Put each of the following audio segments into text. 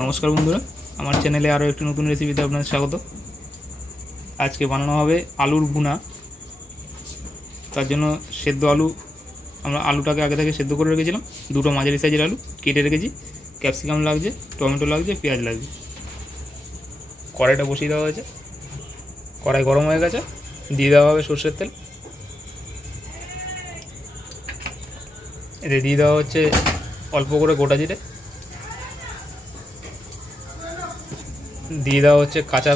নমস্কার বন্ধুরা, আমার চ্যানেলে আরও একটি নতুন রেসিপিতে আপনাদের স্বাগত। আজকে বানানো হবে আলুর ভুনা। তার জন্য সেদ্ধ আলু, আমরা আলুটাকে আগে থেকে সেদ্ধ করে রেখেছিলাম। দুটো মাঝারি সাইজের আলু কেটে রেখেছি। ক্যাপসিকাম লাগছে, টমেটো লাগছে, পেঁয়াজ লাগছে। কড়াইটা বসিয়ে দেওয়া হয়েছে। কড়াই গরম হয়ে গেছে। দিয়ে দেওয়া হবে সর্ষের তেল। এতে দিয়ে দেওয়া হচ্ছে অল্প করে গোটা জিরে। দিয়ে দেওয়া হচ্ছে কাঁচা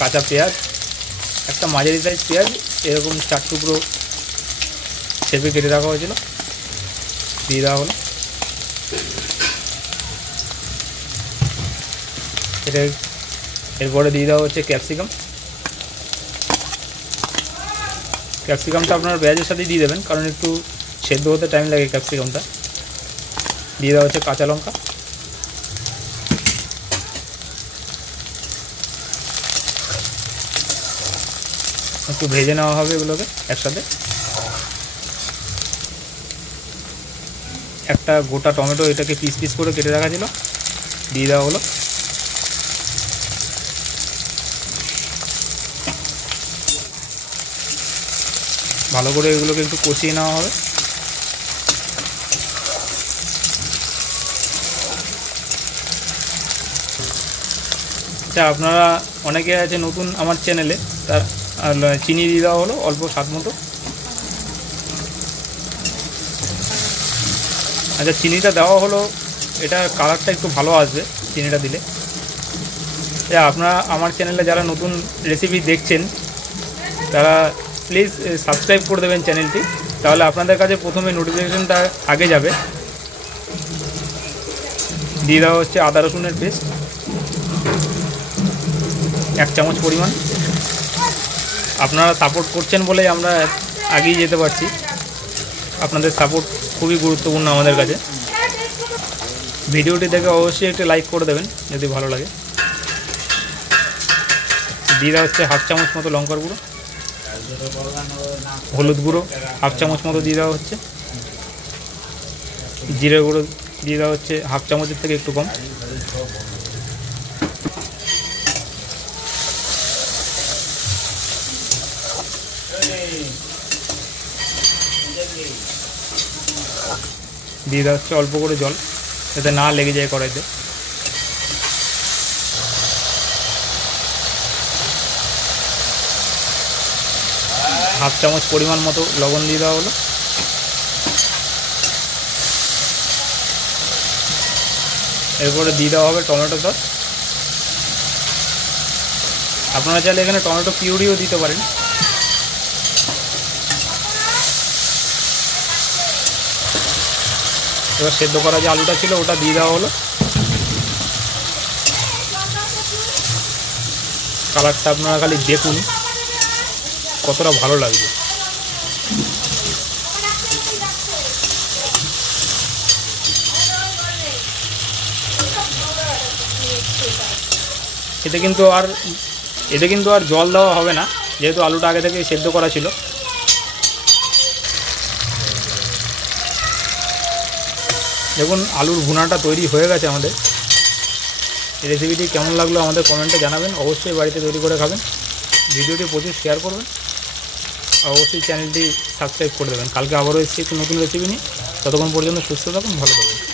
কাঁচা পেঁয়াজ। একটা মাঝারি সাইজ পেঁয়াজ, এরকম চার টুকরো চেপে কেটে রাখা হয়েছিল। দিয়ে দেওয়া হলো। এরপরে দিয়ে দেওয়া হচ্ছে ক্যাপসিকাম। ক্যাপসিকামটা আপনার পেঁয়াজের সাথেই দিয়ে দেবেন, কারণ একটু সেদ্ধ হতে টাইম লাগে ক্যাপসিকামটা। দিয়ে দেওয়া হচ্ছে কাঁচা লঙ্কা। একটু ভেজে নেওয়া হবে এগুলোকে একসাথে। একটা গোটা টমেটো এটাকে পিস পিস করে কেটে রাখা ছিল, দিয়ে দেওয়া হলো। ভালো করে এগুলোকে একটু কষিয়ে নেওয়া হবে। আচ্ছা আপনারা অনেকে আছে নতুন আমার চ্যানেলে তার আর চিনি দিয়ে দেওয়া হলো, অল্প স্বাদ মতো। আচ্ছা চিনিটা দেওয়া হলো, এটা কালারটা একটু ভালো আসবে, চিনিটা দিলে। আপনারা আমার চ্যানেলে যারা নতুন রেসিপি দেখছেন, তারা প্লিজ সাবস্ক্রাইব করে দেবেন চ্যানেলটি তাহলে আপনাদের কাছে প্রথমে নোটিফিকেশনটা আগে যাবে। দিয়ে দেওয়া হচ্ছে আদা রসুনের পেস্ট এক চামচ পরিমাণ। আপনারা সাপোর্ট করছেন বলেই আমরা আগিয়ে যেতে পারছি। আপনাদের সাপোর্ট খুবই গুরুত্বপূর্ণ আমাদের কাছে। ভিডিওটি দেখে অবশ্যই একটি লাইক করে দেবেন, যদি ভালো লাগে। দিয়ে দেওয়া হচ্ছে হাফ চামচ মতো লঙ্কার গুঁড়ো। হলুদ গুঁড়ো হাফ চামচ মতো দিয়ে দেওয়া হচ্ছে। জিরে গুঁড়ো দিয়ে দেওয়া হচ্ছে হাফ চামচের থেকে একটু কম। দিয়ে দেওয়া হচ্ছে অল্প করে জল, যাতে না লেগে যায় কড়াইতে। হাফ চামচ পরিমাণ মতো লবণ দিয়ে দেওয়া হলো। এরপরে দিয়ে দেওয়া হবে টমেটো সস। আপনারা চাইলে এখানে টমেটো পিউরিও দিতে পারেন। এবার সেদ্ধ করা যে আলুটা ছিল, ওটা দিয়ে দেওয়া হলো। কালারটা আপনারা খালি দেখুন, কতটা ভালো লাগবে। এতে কিন্তু আর, এতে কিন্তু আর জল দেওয়া হবে না, যেহেতু আলুটা আগে থেকে সেদ্ধ করা ছিল। দেখুন, আলুর ভুনাটা তৈরি হয়ে গেছে আমাদের। এই রেসিপিটি কেমন লাগল আমাদের কমেন্টে জানাবেন। অবশ্যই বাড়িতে তৈরি করে খাবেন। ভিডিওটি প্রচুর শেয়ার করবেন। অবশ্যই চ্যানেলটি সাবস্ক্রাইব করে দেবেন। কালকে আবারও এসেছি একটি নতুন রেসিপি নিয়ে। ততক্ষণ পর্যন্ত সুস্থ থাকুন, ভালো থাকুন।